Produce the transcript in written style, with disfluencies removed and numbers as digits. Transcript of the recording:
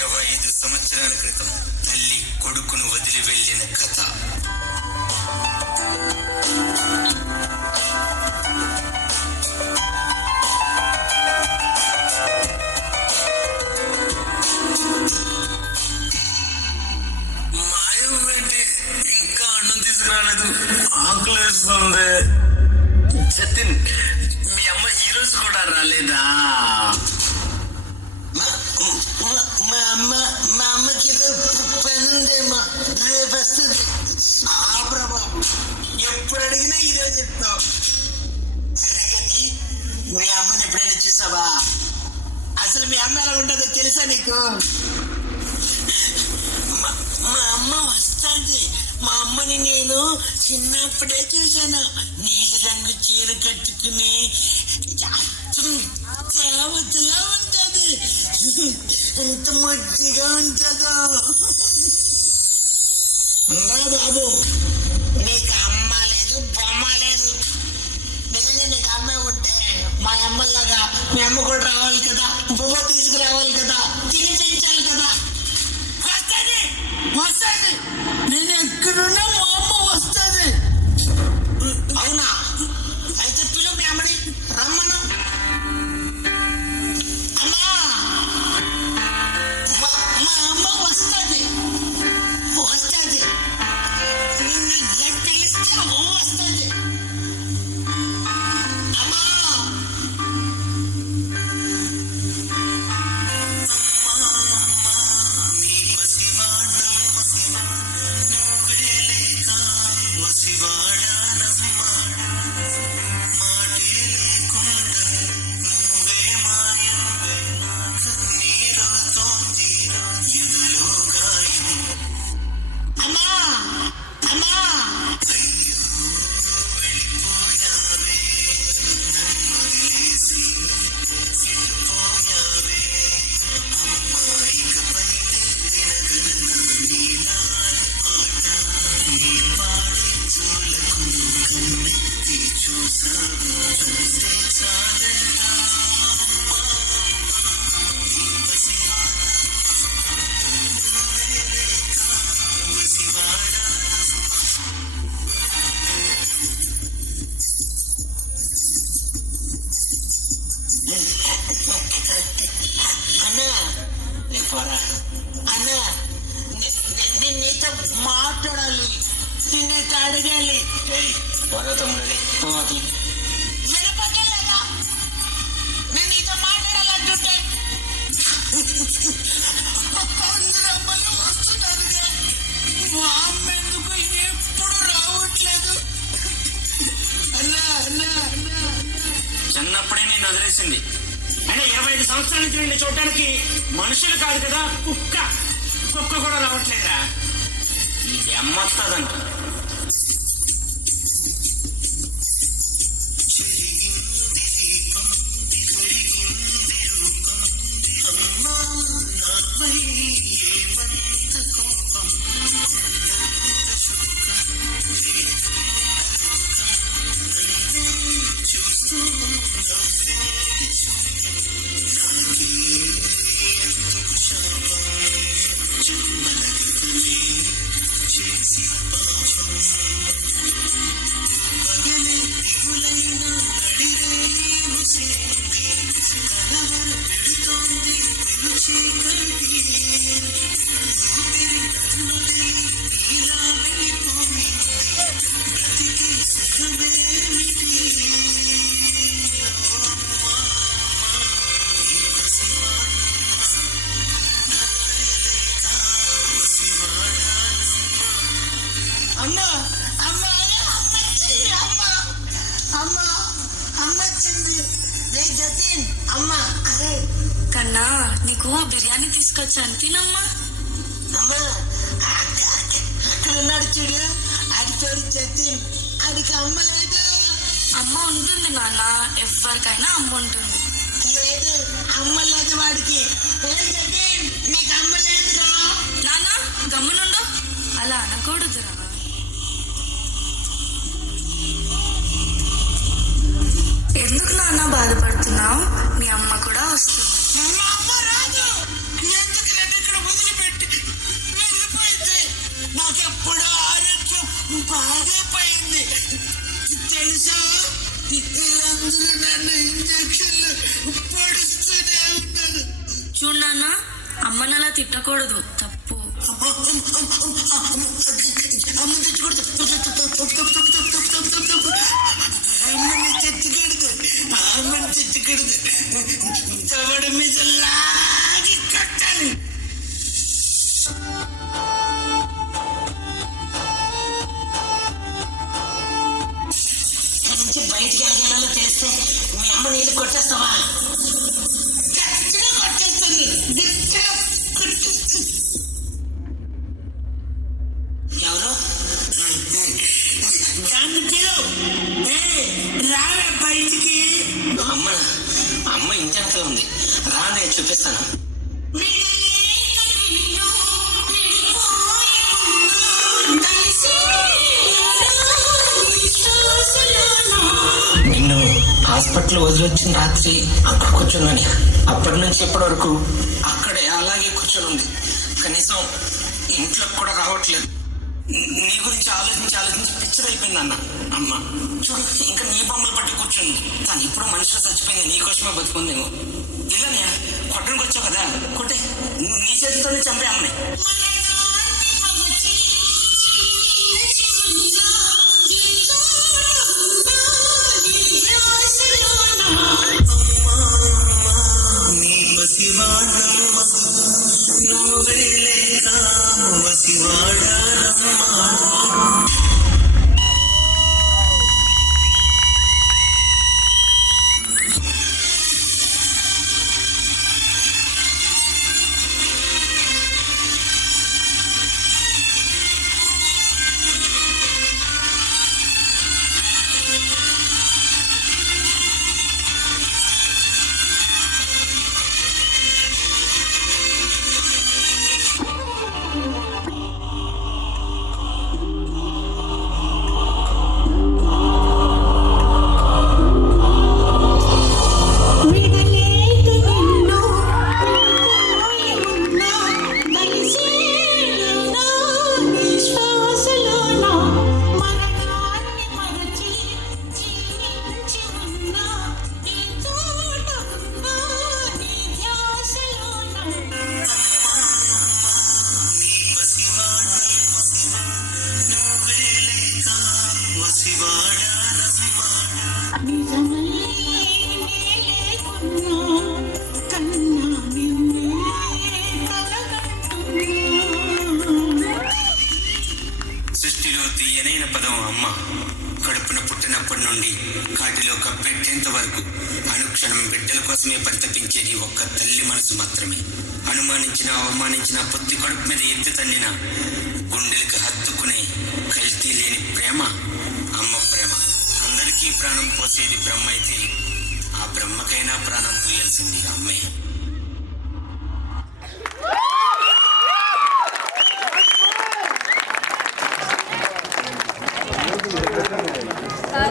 25 సంవత్సరాల క్రితం తల్లి కొడుకును వదిలి వెళ్ళిన కథ. మాయం ఏంటి, ఇంకా అన్నం తీసుకురాలేదు, ఆకలిస్తుంది. జతిన్, మీ అమ్మ ఈరోజు కూడా రాలేదా? మా అమ్మకి పని ఉందేమో, రేపు వస్తుంది. ఆ ప్రభావం ఎప్పుడు అడిగినా ఈరోజు చెప్తావు. సరే కానీ మీ అమ్మని ఎప్పుడైనా చూసావా? అసలు మీ అమ్మ ఎలా ఉంటుందో తెలుసా నీకు? మా అమ్మ వస్తుంది. మా అమ్మని నేను చిన్నప్పుడే చూశాను. నీలి రంగు చీర కట్టుకుని దేవతలా ఉంటుంది. ఎంత ముద్దుగా ఉంటుందో. బాబు, నీకు అమ్మ లేదు, బొమ్మ లేదు. నిజంగా నీకు అమ్మ ఉంటే మా అమ్మలాగా మీ అమ్మ కూడా రావాలి కదా, బొమ్మ తీసుకురావాలి కదా, తినిపించాలి కదా. వస్తుంది వస్తుంది, నేను ఎక్కడున్నా మా అమ్మ వస్తుంది. అవునా? అయితే పిలువు మీ అమ్మని, రమ్మను. అమ్మా, మా అమ్మ వస్తుంది వస్తుంది. నిన్ను ఎలా పిలిస్తే వస్తుంది. అమ్మా, అన్నా, నేను నీతో మాట్లాడాలి, నిన్నైతే అడగాలి. వినపడలేదా? నేను నీతో మాట్లాడాలంటుంటే అందరూ అమ్మలు వస్తున్నారుగా, మా అమ్మ ఎందుకు ఎప్పుడు రావట్లేదు? అన్నా అన్నా అన్నా, చిన్నప్పుడే నేను వదిలేసింది. అంటే 25 సంవత్సరాల నుంచి నిన్ను చూడటానికి మనుషులు కాదు కదా, కుక్క కూడా రావట్లేదా? ఇది అమ్మ వస్తుందంట. కన్నా, నీకు బిర్యానీ తీసుకొచ్చాను, తినమ్మా. అమ్మా, అక్కడ ఉన్నాడు చూడు, అది పేరు జతిన్. అడికి అమ్మ లేదు. అమ్మ ఉంటుంది నాన్న, ఎవరికైనా అమ్మ ఉంటుంది. లేదు, అమ్మ లేదు వాడికి. నీకు అమ్మ లేదురా. నాన్న గమ్మునుండు, అలా అనకూడదురా. ఎందుకు నాన్న బాధపడుతున్నావు? మీ అమ్మ కూడా వస్తుంది. అమ్మ రాదు. ఎందుకు ఇక్కడ అమ్మని అలా తిట్టకూడదు, తప్పు. అమ్మ తెచ్చుకోవద్దు, అమ్మని తెచ్చుకూడదు, అమ్మని తెచ్చుకూడదు. తవడ మీద లాగి కట్టాలి. నుంచి బయటికి వెళ్ళాలో చేస్తే మీ అమ్మ నీళ్ళు కొట్టేస్తావా? గట్టిగా కొట్టేస్తుంది, గట్టిగా కొట్టేస్తుంది. ఎవరు? దాన్ని పిలువు, రావే బయటికి. అమ్మ ఇంజనతో ఉంది, రా నేను చూపిస్తాను. నిన్ను హాస్పిటల్ వదిలొచ్చిన రాత్రి అక్కడ కూర్చుందని, అప్పటి నుంచి ఇప్పటి వరకు అక్కడే అలాగే కూర్చొని ఉంది. కనీసం ఇంట్లోకి కూడా రావట్లేదు. నీ గురించి ఆలోచించి పిచ్చరైపోయింది అన్న. అమ్మ చూడు, ఇంకా నీ బొమ్మలు పట్టి కూర్చుంది. తను ఇప్పుడు మనిషిలో చచ్చిపోయింది, నీకోసమే బతుకుందేమో. ఇలానే కొట్టడానికి వచ్చావు కదా, కొట్టే, నీ చేతితోనే చంపే అమ్మని. సృష్టిలో తీయనైన పదం అమ్మ. కడుపున పుట్టినప్పటి నుండి కాటిలో కప్పెట్టేంత వరకు అనుక్షణం బిడ్డల కోసమే పరితపించేది ఒక్క తల్లి మనసు మాత్రమే. అనుమానించిన అవమానించిన పొత్తి కడుపు మీద ఎత్తి తన్నిన గుండెలకు హత్తుకునే కల్తీ లేని ప్రేమ అమ్మ ప్రేమ. అందరికీ ప్రాణం పోసేది బ్రహ్మ అయితే ఆ బ్రహ్మకైనా ప్రాణం పోయాల్సింది అమ్మే.